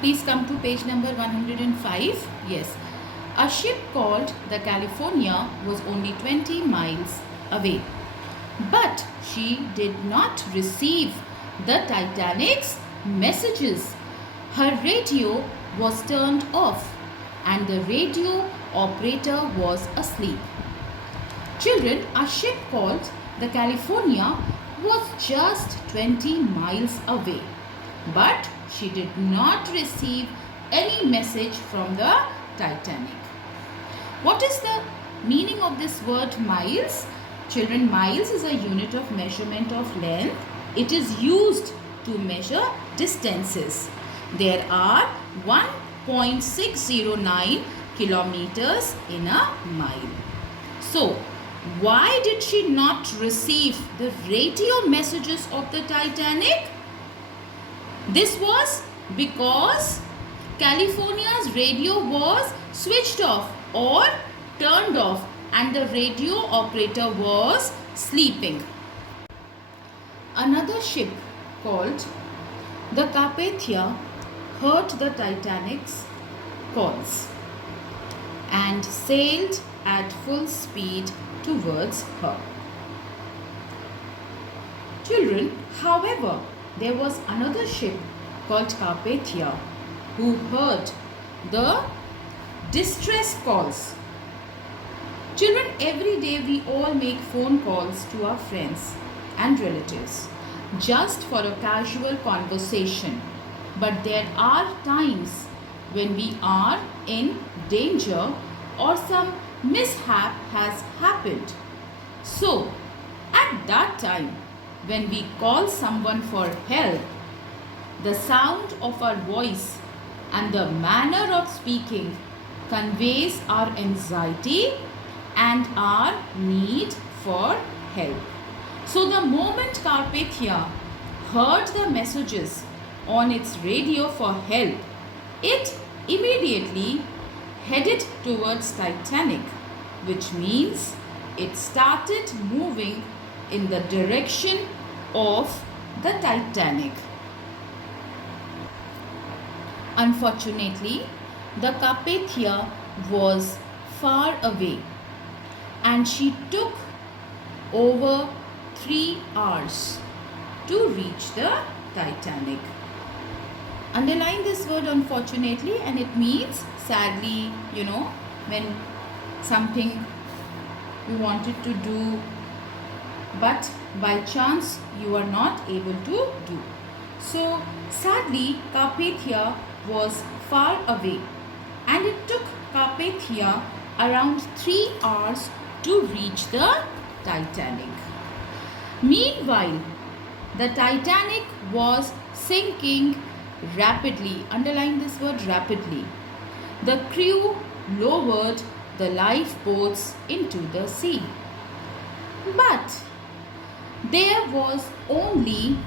Please come to page number 105. Yes. A ship called the California was only 20 miles away. But she did not receive the Titanic's messages. Her radio was turned off and the radio operator was asleep. Children, a ship called the California was just 20 miles away, but she did not receive any message from the Titanic. What is the meaning of this word miles? Children, miles is a unit of measurement of length. It is used to measure distances. There are 1.609 kilometers in a mile. So, why did she not receive the radio messages of the Titanic? This was because California's radio was switched off or turned off and the radio operator was sleeping. Another ship called the Carpathia heard the Titanic's calls and sailed at full speed towards her. Children, however, there was another ship called Carpathia who heard the distress calls. Children, every day we all make phone calls to our friends and relatives just for a casual conversation. But there are times when we are in danger or some mishap has happened. So, at that time, when we call someone for help, the sound of our voice and the manner of speaking conveys our anxiety and our need for help. So, the moment Carpathia heard the messages on its radio for help, it immediately headed towards Titanic, which means it started moving in the direction of the Titanic. Unfortunately, the Carpathia was far away and she took over 3 hours to reach the Titanic. Underline this word unfortunately, and it means sadly, when something you wanted to do but by chance you are not able to do. So sadly, Carpathia was far away and it took Carpathia around 3 hours to reach the Titanic. Meanwhile, the Titanic was sinking rapidly. Underline this word rapidly. The crew lowered the lifeboats into the sea. But there was only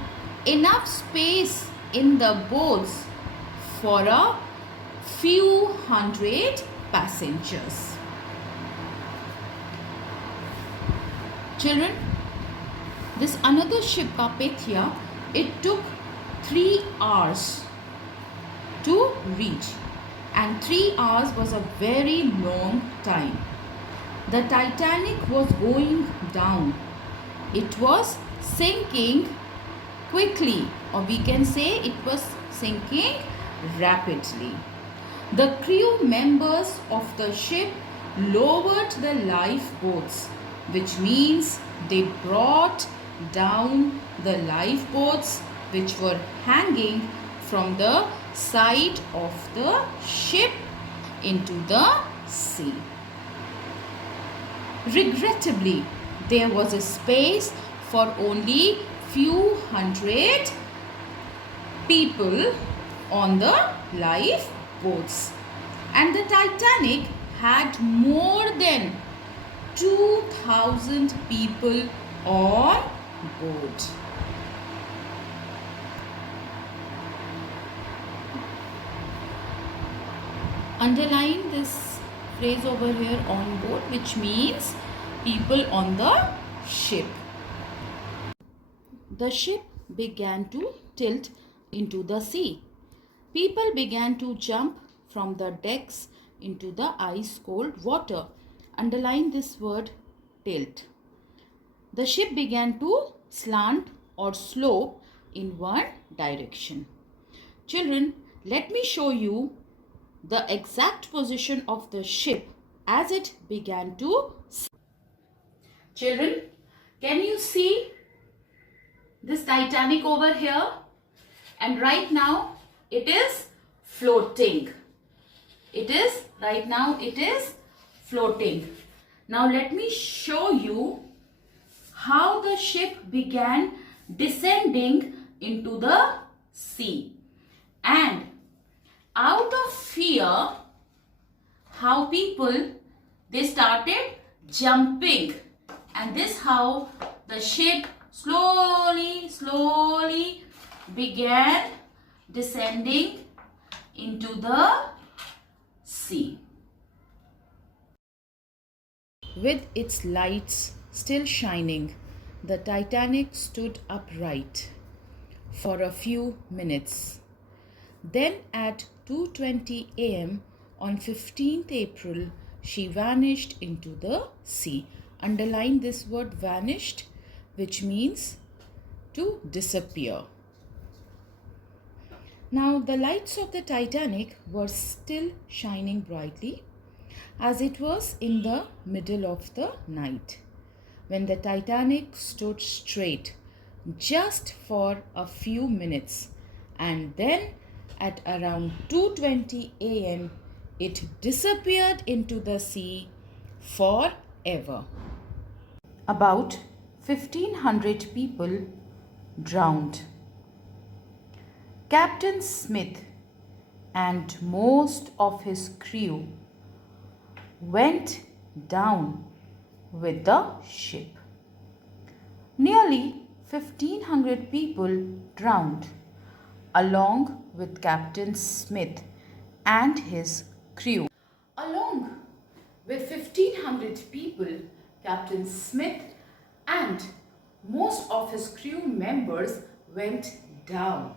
enough space in the boats for a few hundred passengers. Children, this another ship, Carpathia, it took 3 hours to reach, and 3 hours was a very long time. The Titanic was going down. It was sinking quickly, or we can say it was sinking rapidly. The crew members of the ship lowered the lifeboats, which means they brought down the lifeboats which were hanging from the side of the ship into the sea. Regrettably, there was a space for only few hundred people on the lifeboats, and the Titanic had more than 2,000 people on board. Underline this phrase over here, on board, which means people on the ship. The ship began to tilt into the sea. People began to jump from the decks into the ice cold water. Underline this word tilt. The ship began to slant or slope in one direction. Children, let me show you the exact position of the ship as it began to. Children, can you see this Titanic over here? And right now it is floating. Right now it is floating. Now let me show you how the ship began descending into the sea. And out of fear, how people, they started jumping. And this how the ship slowly began descending into the sea. With its lights still shining, the Titanic stood upright for a few minutes. Then at 2:20 a.m. on 15th April, she vanished into the sea. Underline this word vanished, which means to disappear. Now the lights of the Titanic were still shining brightly as it was in the middle of the night when the Titanic stood straight just for a few minutes, and then at around 2:20 a.m. it disappeared into the sea forever. About 1,500 people drowned. Captain Smith and most of his crew went down with the ship. Nearly 1,500 people drowned along with Captain Smith and his crew. Along with 1,500 people, Captain Smith and most of his crew members went down.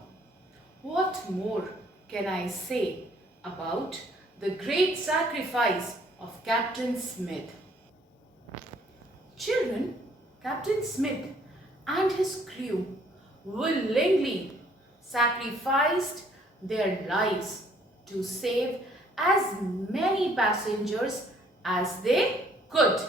What more can I say about the great sacrifice of Captain Smith? Children, Captain Smith and his crew willingly sacrificed their lives to save as many passengers as they could.